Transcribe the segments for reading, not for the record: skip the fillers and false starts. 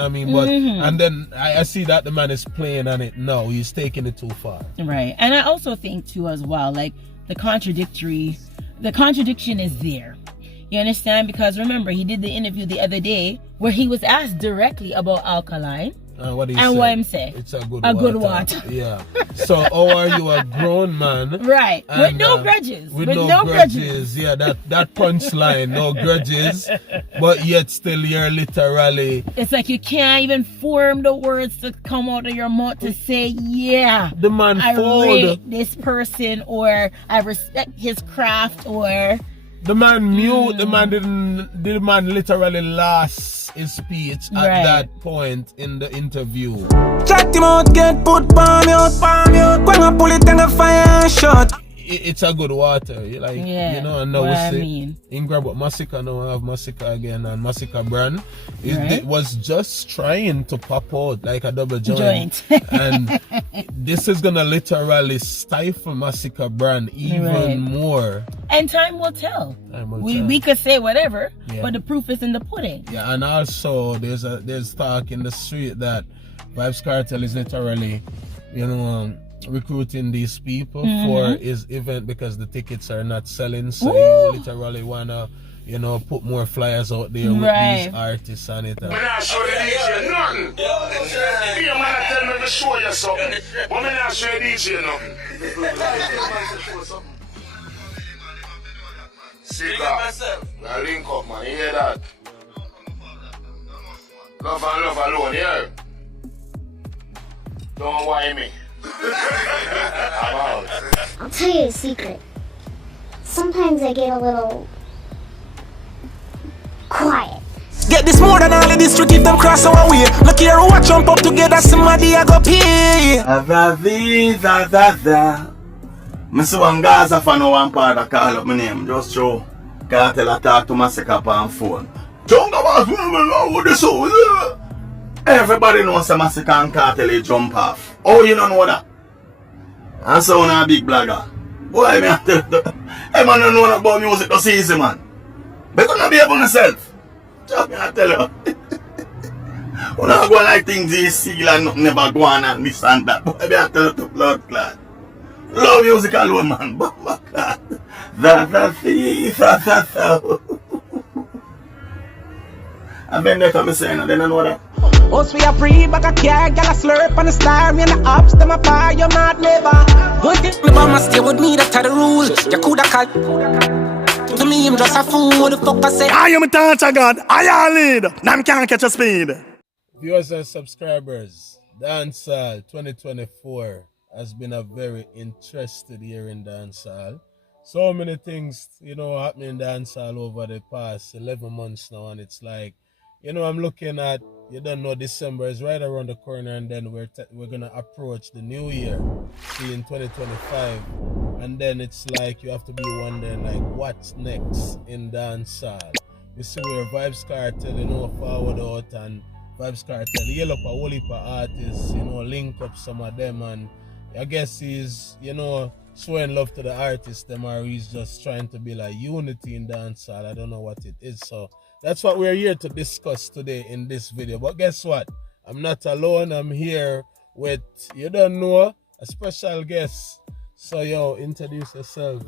I mean, but and then I see that the man is playing on it now. He's taking it too far. Right. And I also think too as well, like the contradiction is there. You understand? Because remember, he did the interview the other day where he was asked directly about Alkaline. What him say? It's a good water. Yeah. So how are you a grown man? Right. With no grudges. With no grudges. Yeah, that punchline, no grudges. But yet still you're literally... It's like you can't even form the words to come out of your mouth to say, yeah, the man I rate this person, or I respect his craft, or... The man mute, the man literally lost his speech at that point in the interview. Chat him out, get put palm out. When I pull it in the fire shot. It's a good water, like, you know, and now we see in grab what Masicka now have Masicka again, and Masicka brand it was just trying to pop out like a double joint. And this is gonna literally stifle Masicka brand even more. And time will tell. We could say whatever, but the proof is in the pudding. Yeah, and also there's talk in the street that Vybz Kartel is literally, you know, recruiting these people for his event because the tickets are not selling, so he literally wanna, you know, put more flyers out there with these artists on it. When I show the DJ nothing, you man tell me to show you something, but when I show the DJ nothing. Masicka, now link up, man, you hear that? Love and love alone, yeah? Don't worry me. I'll tell you a secret. Sometimes I get a little quiet. Get this more than all of this to keep them cross our way. Look here, watch jump up together, somebody I go pay. I see one Gaza fan one part that call up my name, just show Kartel attack to Masicka on phone. Everybody knows that Masicka and Kartel jump off. Oh, you don't know that? And so on a big blogger. Boy, I tell you, I don't know about music to see easy, man. But you don't be able to yourself. Just me I tell you. You don't go like things you see and nothing never go on and this and that. Boy, I tell you to blood clot. Love music alone, man. Bomba clot. And Vendetta, me saying, they don't know that. Once we are free, back a car, gal a slurp on the star. Me and the ups, them a fire, you're not never. Good thing the mama stay with me, that's the rule. You coulda called. To me, I'm just a fool. What the fuck I say? I am a touch of God. I am lead. None can't catch a speed. Viewers and subscribers, Dancehall 2024 has been a very interesting year in Dancehall. So many things, you know, happening in Dancehall over the past 11 months now, and it's like, you know, I'm looking at, you don't know, December is right around the corner, and then we're gonna approach the new year, see in 2025, and then it's like you have to be wondering like what's next in dancehall. You see where Vybz Kartel, you know, forward out, and Vybz Kartel yell up a whole heap of artists, you know, link up some of them, and I guess he's, you know, showing love to the artists them, or he's just trying to be like unity in dancehall. I don't know what it is. So that's what we're here to discuss today in this video. But guess what? I'm not alone. I'm here with, you don't know, a special guest. So yo, introduce yourself.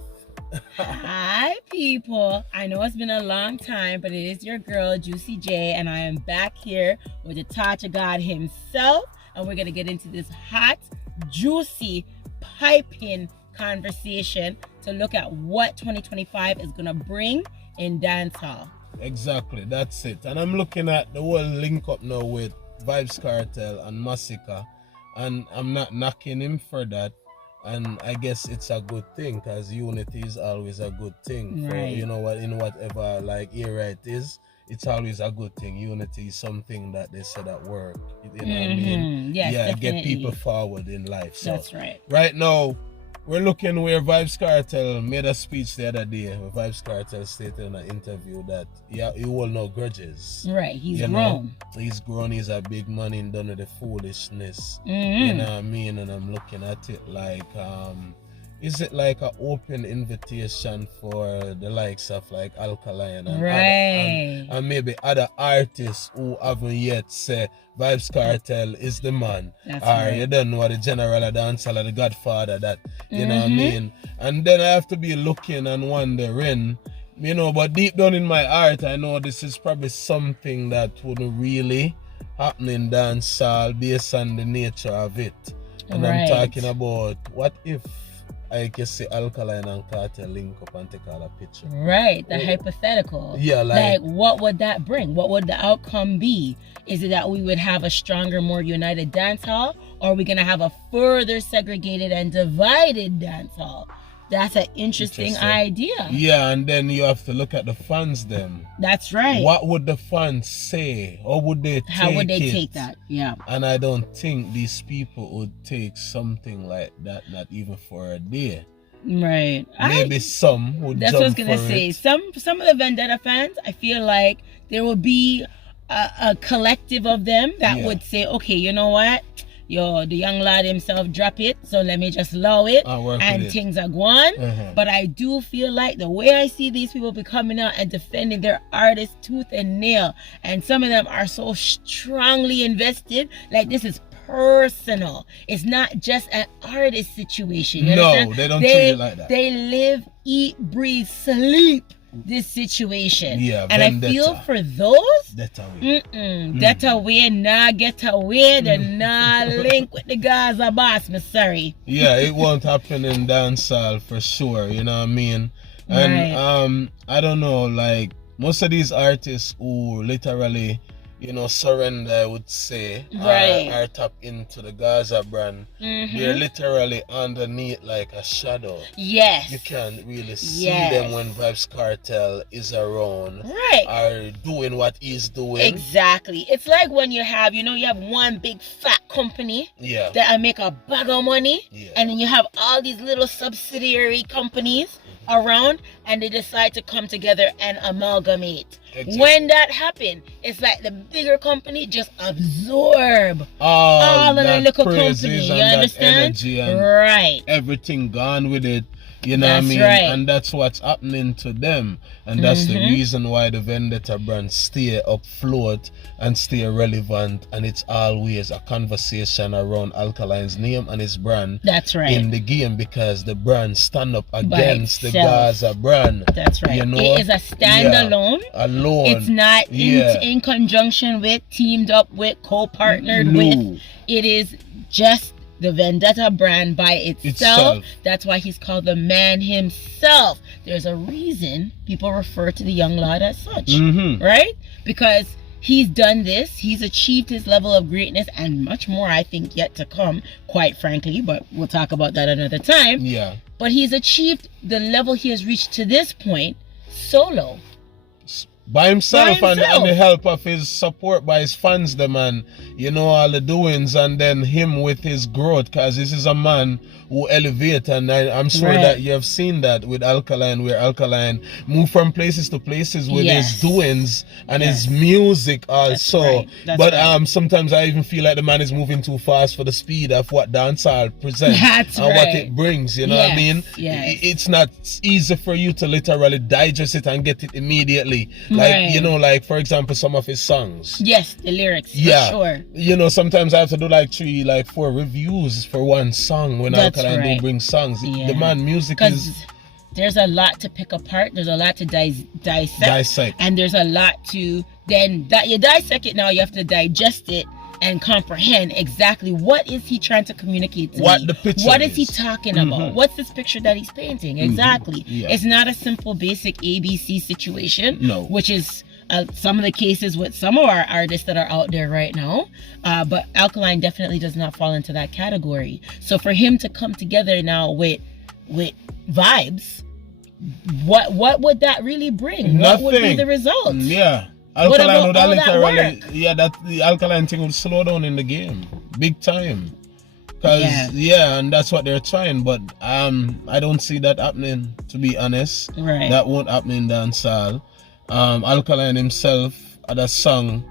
Hi people. I know it's been a long time, but it is your girl Juicy J, and I am back here with the touch of God himself, and we're gonna get into this hot, juicy, piping conversation to look at what 2025 is gonna bring in dancehall. Exactly, that's it. And I'm looking at the whole link up now with Vybz Kartel and Masicka, and I'm not knocking him for that. And I guess it's a good thing, because unity is always a good thing. For, you know what, in whatever like era it is, it's always a good thing. Unity is something that they said at work. You know what I mean? Yes, yeah, definitely. Get people forward in life. So that's right. Right now, we're looking where Vybz Kartel made a speech the other day. Where Vybz Kartel stated in an interview that he will no grudges. Right, he's grown. Know? He's grown. He's a big man and done with the foolishness. You know what I mean? And I'm looking at it like, is it like an open invitation for the likes of like Alkaline and, Right. and maybe other artists who haven't yet said Vybz Kartel is the man? That's Or right. you don't know the general of dancehall or the godfather that, you know what I mean? And then I have to be looking and wondering, you know, but deep down in my heart, I know this is probably something that wouldn't really happen in dancehall based on the nature of it. And I'm Right. talking about what if I can see Alkaline and Cartel link up and take all a picture. Right, the hypothetical. Yeah, like what would that bring? What would the outcome be? Is it that we would have a stronger, more united dance hall? Or are we going to have a further segregated and divided dance hall? That's an interesting idea. Yeah, and then you have to look at the fans then. That's right. What would the fans say? How would they take that? Yeah. And I don't think these people would take something like that, not even for a day. Right. Maybe some would That's jump what I was gonna for say. it. Some of the Vendetta fans, I feel like there will be a collective of them that would say, okay, you know what? Yo, the young lad himself drop it, so let me just allow it, and things are going. But I do feel like the way I see these people be coming out and defending their artists tooth and nail, and some of them are so strongly invested, like this is personal. It's not just an artist situation. You understand? They don't treat it like that. They live, eat, breathe, sleep this situation. Yeah, and Vendetta. I feel for those That way. that away, nah, get away, then nah link with the Gaza boss, me sorry. Yeah, it won't happen in dancehall for sure, you know what I mean? And I don't know, like most of these artists who literally, you know, surrender, I would say, are tap into the Gaza brand. They're literally underneath like a shadow. Yes. You can't really see them when Vybz Kartel is around. Right. Or doing what he's doing. Exactly. It's like when you have one big fat company that make a bag of money, and then you have all these little subsidiary companies around, and they decide to come together and amalgamate. Exactly. When that happens, it's like the bigger company just absorb all of the little company. You understand? Right. Everything gone with it. You know That's what I mean? right. And that's what's happening to them. And that's the reason why the Vendetta brand stay afloat and stay relevant. And it's always a conversation around Alkaline's name and his brand. That's right. In the game, because the brand stand up against the Gaza brand. That's right. You know? It is a standalone. Yeah, alone. It's not in conjunction with, teamed up with, co-partnered with. It is just the Vendetta brand by itself. That's why he's called the man himself. There's a reason people refer to the young lad as such, right? Because he's done this, he's achieved his level of greatness, and much more, I think, yet to come, quite frankly, but we'll talk about that another time. Yeah. But he's achieved the level he has reached to this point solo. By himself, and the help of his support by his fans, them, and you know, all the doings, and then him with his growth, because this is a man who elevate, and I'm sure that you have seen that with Alkaline, where Alkaline moved from places to places with his doings and his music also. But sometimes I even feel like the man is moving too fast for the speed of what dancehall presents what it brings, you know what I mean? It's not easy for you to literally digest it and get it immediately. Like, you know, like for example, some of his songs. Yes, the lyrics, for sure. You know, sometimes I have to do like 3, like 4 reviews for one song when Alkaline do bring songs. The man music is... There's a lot to pick apart. There's a lot to dissect. And there's a lot to... Then that you dissect it now, you have to digest it and comprehend exactly what is he trying to communicate to me. The picture what is he talking about? What's this picture that he's painting? Exactly. It's not a simple basic ABC situation, which is some of the cases with some of our artists that are out there right now. But Alkaline definitely does not fall into that category. So for him to come together now with Vybz, what would that really bring? Nothing. What would be the result? Alkaline would literally, that the Alkaline thing would slow down in the game, big time. Cause and that's what they're trying, but I don't see that happening, to be honest. That won't happen in dancehall. Alkaline himself had a song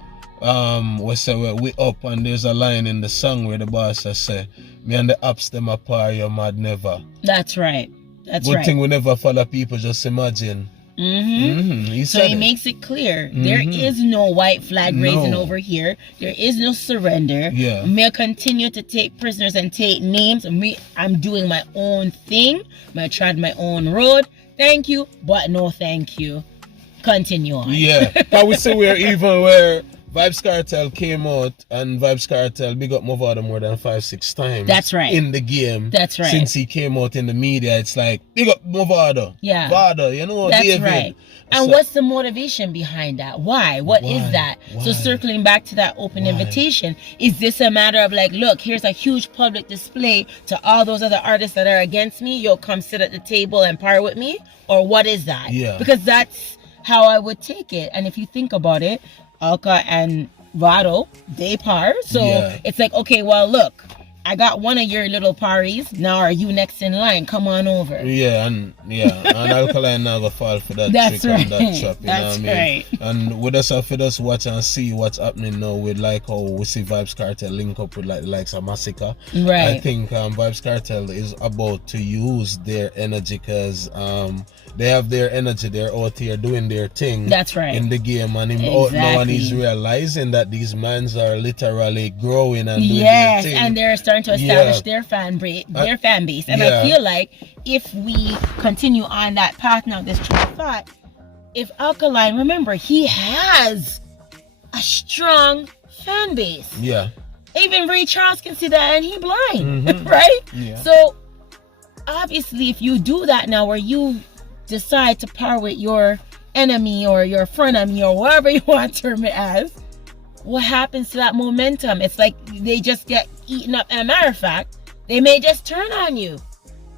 we say we up, and there's a line in the song where the boss say, Me and the apps them apart, you mad never. That's right. That's Good right. thing we never follow people, just imagine. He So said he it. makes it clear there is no white flag raising over here. There is no surrender. Yeah. May continue to take prisoners and take names. I'm doing my own thing. I tried my own road. Thank you, but no thank you. Continue on. Yeah. But we say we're even where Vybz Kartel came out, and Vybz Kartel big up Movado more than 5-6 times. That's right. In the game. That's right. Since he came out in the media, it's like, big up Movado. Yeah. Vado, you know, That's David. right. And So- what's the motivation behind that? Why? What is Why? that? So Why? circling back to that open Why? invitation, is this a matter of like, look, here's a huge public display to all those other artists that are against me. You'll come sit at the table and par with me? Or what is that? Yeah. Because that's how I would take it. And if you think about it, Alka and Vado, they par. So Yeah. it's like, okay, well, look, I got one of your little parties. Now are you next in line? Come on over. Yeah, and Alkaline now go fall for that That's trick and that right. trap, you That's know what I mean? right. And we just have to just watch and see what's happening now with like how we see Vybz Kartel link up with like the likes of Masicka. Right. I think Vybz Kartel is about to use their energy because they have their energy, they're out here doing their thing. That's right. In the game, and him out now and he's Exactly. realizing that these mans are literally growing and doing Yes, their thing. and they're starting to establish Yeah. their fan base. And yeah. I feel like if we continue on that path now, this train of thought, if Alkaline, remember, he has a strong fan base. Yeah. Even Ray Charles can see that, and he blind, Mhm. right? Yeah. So obviously, if you do that now, where you decide to par with your enemy or your frenemy or whatever you want to term it as, what happens to that momentum? It's like they just get eaten up. And a matter of fact, they may just turn on you.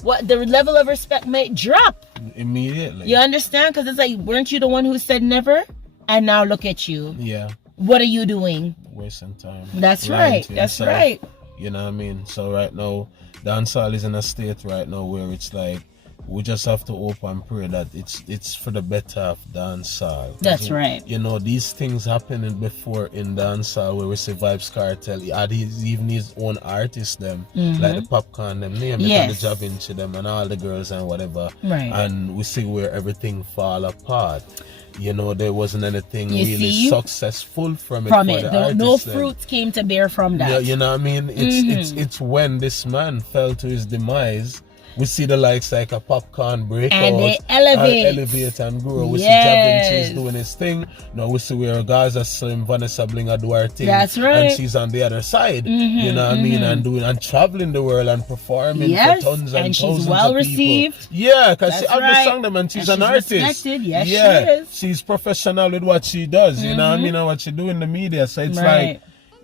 What the level of respect might drop. Immediately. You understand? Because it's like, weren't you the one who said never? And now look at you. Yeah. What are you doing? Wasting time. That's Lying right. to That's yourself. right. You know what I mean? So right now, dancehall is in a state right now where it's like we just have to hope and pray that it's for the better of dancehall. That's right. You know, these things happening before in dancehall where we see Vybz Kartel, he had even his own artists them, like the Popcorn them name, Yes. the Da Vinci them and all the girls and whatever. Right. And we see where everything fall apart. You know, there wasn't anything You really see? successful from it. From for it. the No artists them. fruits came to bear from that. Yeah, you know what I mean? It's when this man fell to his demise, we see the likes like a Popcorn break And out, they elevate. and elevate and grow. We see Yes. Da Vinci's doing his thing. Now we see where Gaza Slim, Vanessa Blinger do her thing. That's right. And she's on the other side. You know what I mean? And doing and traveling the world and performing Yes, for tons and and she's thousands well of people. received. Yeah, because she That's had the right. song them and she's And an she's artist. respected. Yes, she yeah, is. she's professional with what she does. You know what I mean? And what she do in the media. So it's Right. like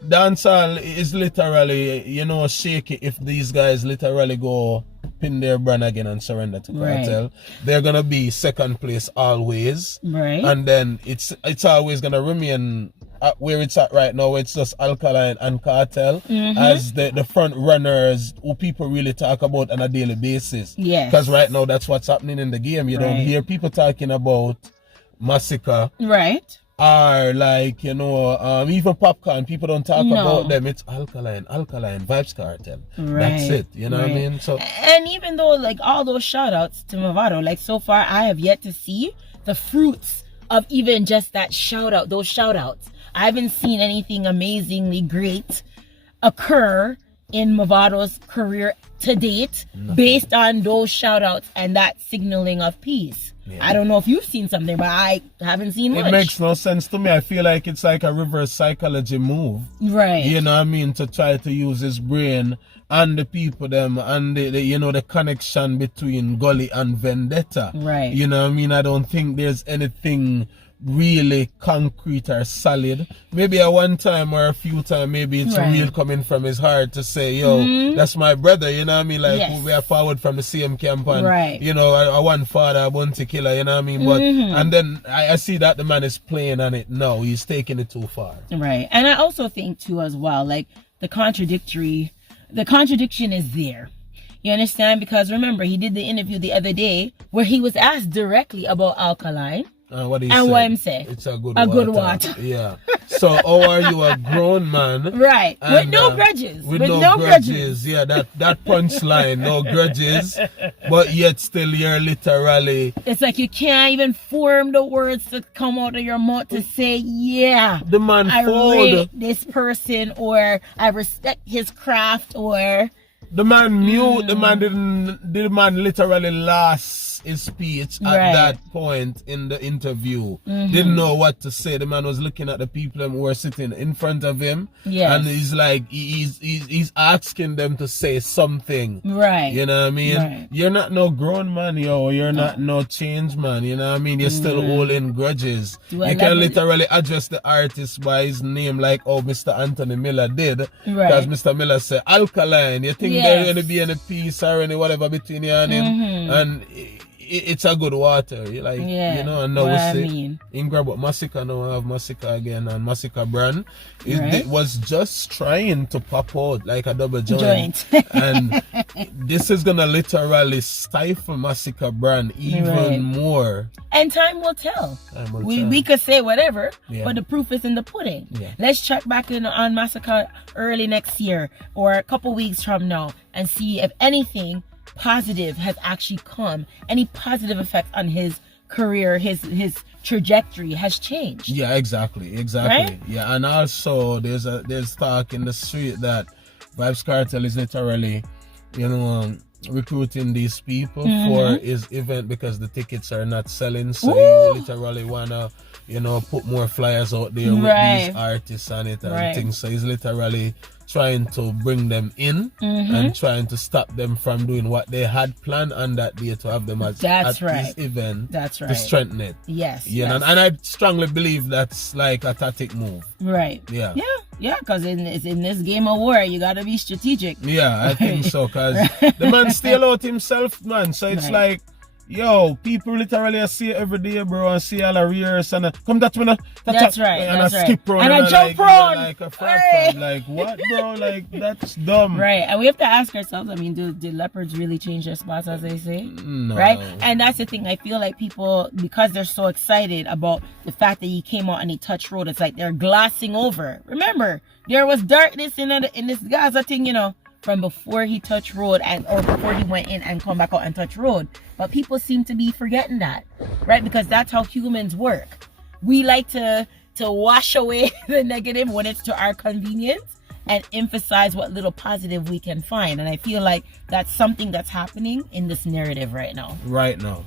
dancehall is literally, you know, shaky if these guys literally go pin their brand again and surrender to Right. Kartel. They're gonna be second place always, Right. and then it's always gonna remain at where it's at right now. It's just Alkaline and Kartel as the front runners who people really talk about on a daily basis. Yes. Because right now that's what's happening in the game. You don't Right. hear people talking about Masicka Right. or like, you know, even Popcorn. People don't talk No. about them. It's Alkaline, Vybz Kartel. Right. That's it. You know what I Right. mean? So And even though like all those shout outs to Movado, like so far I have yet to see the fruits of even just that shout out, those shout outs. I haven't seen anything amazingly great occur in Movado's career to date based on those shout outs and that signaling of peace. Yeah. I don't know if you've seen something, but I haven't seen much. it makes no sense to me. I feel like it's like a reverse psychology move. Right. You know what I mean? To try to use his brain and the people them and the you know the connection between Gully and Vendetta. Right. You know what I mean? I don't think there's anything really concrete or solid. Maybe at one time or a few times, maybe it's Right. real coming from his heart to say, yo, that's my brother, you know what I mean? Like, Yes. we are forward from the same camp and, Right. you know, a one father, a bounty killer, you know what I mean? But, and then I see that the man is playing on it now. He's taking it too far. Right. And I also think too as well, like the contradiction is there. You understand? Because remember, he did the interview the other day where he was asked directly about Alkaline. What he And said, what him say? It's a good A water. good water. Yeah. So how are you a grown man? Right. With And, no grudges. With no grudges. Yeah, that punchline, no grudges. But yet still you're literally... It's like you can't even form the words to come out of your mouth to say, yeah, The man I fold. rate this person, or I respect his craft, or... The man mute. The man literally lost his speech at Right. that point in the interview. Mm-hmm. Didn't know what to say. The man was looking at the people who were sitting in front of him. Yes. And he's like, he's asking them to say something. Right. You know what I mean? Right. You're not no grown man, yo. You're not no change man. You know what I mean? You're still holding grudges. Do I You can love it? literally address the artist by his name, like Mr. Anthony Miller did. Right. Because Mr. Miller said, Alkaline. You think Yes. there's going to be any peace or any whatever between you and him? And it's a good water. You like, Yeah, you know, and now what we I see mean. in grab what Masicka now have Masicka again, and Masicka brand Right. it was just trying to pop out like a double joint. And this is gonna literally stifle Masicka brand even Right. more. And time will tell. Time will we tell. we could say whatever, Yeah. but the proof is in the pudding. Yeah. Let's check back in on Masicka early next year or a couple weeks from now and see if anything positive has actually come, any positive effects on his career, his trajectory has changed. Yeah, exactly. Right? Yeah, and also there's talk in the street that Vybz Kartel is literally, recruiting these people for his event because the tickets are not selling. So he literally wanna, put more flyers out there with these artists on it and things. So he's literally trying to bring them in and trying to stop them from doing what they had planned on that day to have them at That's right. this event. That's right. To strengthen it. Yes. Yeah, yes. and I strongly believe that's like a tactic move. Right. Yeah. Yeah, because in this game of war, you gotta be strategic. Yeah, I think so, because the man still out himself, man. So it's like, yo, people literally see it every day, bro, and see all the rears and come that one. That's right. And that's I right. skip round And I jump round. like a frog Hey. fan. Like what, bro? Like that's dumb. Right, and we have to ask ourselves, I mean, did leopards really change their spots, as they say? No. Right? And that's the thing, I feel like people, because they're so excited about the fact that he came out and he touched road, it's like they're glossing over. Remember, there was darkness in this Gaza thing, from before he touched road or before he went in and come back out and touch road. But people seem to be forgetting that, right? Because that's how humans work. We like to wash away the negative when it's to our convenience and emphasize what little positive we can find. And I feel like that's something that's happening in this narrative right now. Right now.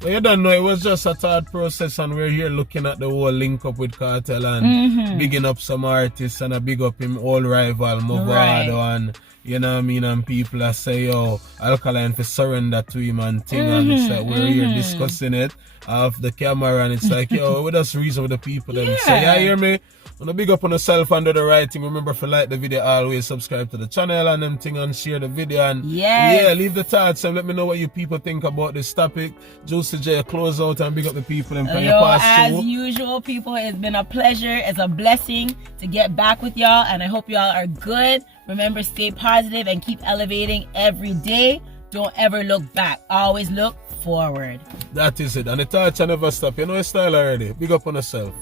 But you don't know, it was just a thought process, and we're here looking at the whole link up with Kartel and bigging up some artists, and I big up him old rival Movado, and you know what I mean, and people that say, yo, Alkaline for surrender to him and thing, and it's like we're here discussing it off the camera, and it's like, yo, we just reason with the people them. So yeah, hear me? Wanna big up on yourself and do the right thing. Remember, if you like the video, always subscribe to the channel and them thing, and share the video, and leave the thoughts and let me know what you people think about this topic. Juicy J, close out and big up the people and your pass as through. usual, people, it's been a pleasure. It's a blessing to get back with y'all, and I hope y'all are good. Remember, stay positive and keep elevating every day. Don't ever look back. Always look forward. That is it. And the thoughts never stop. You know your style already. Big up on yourself.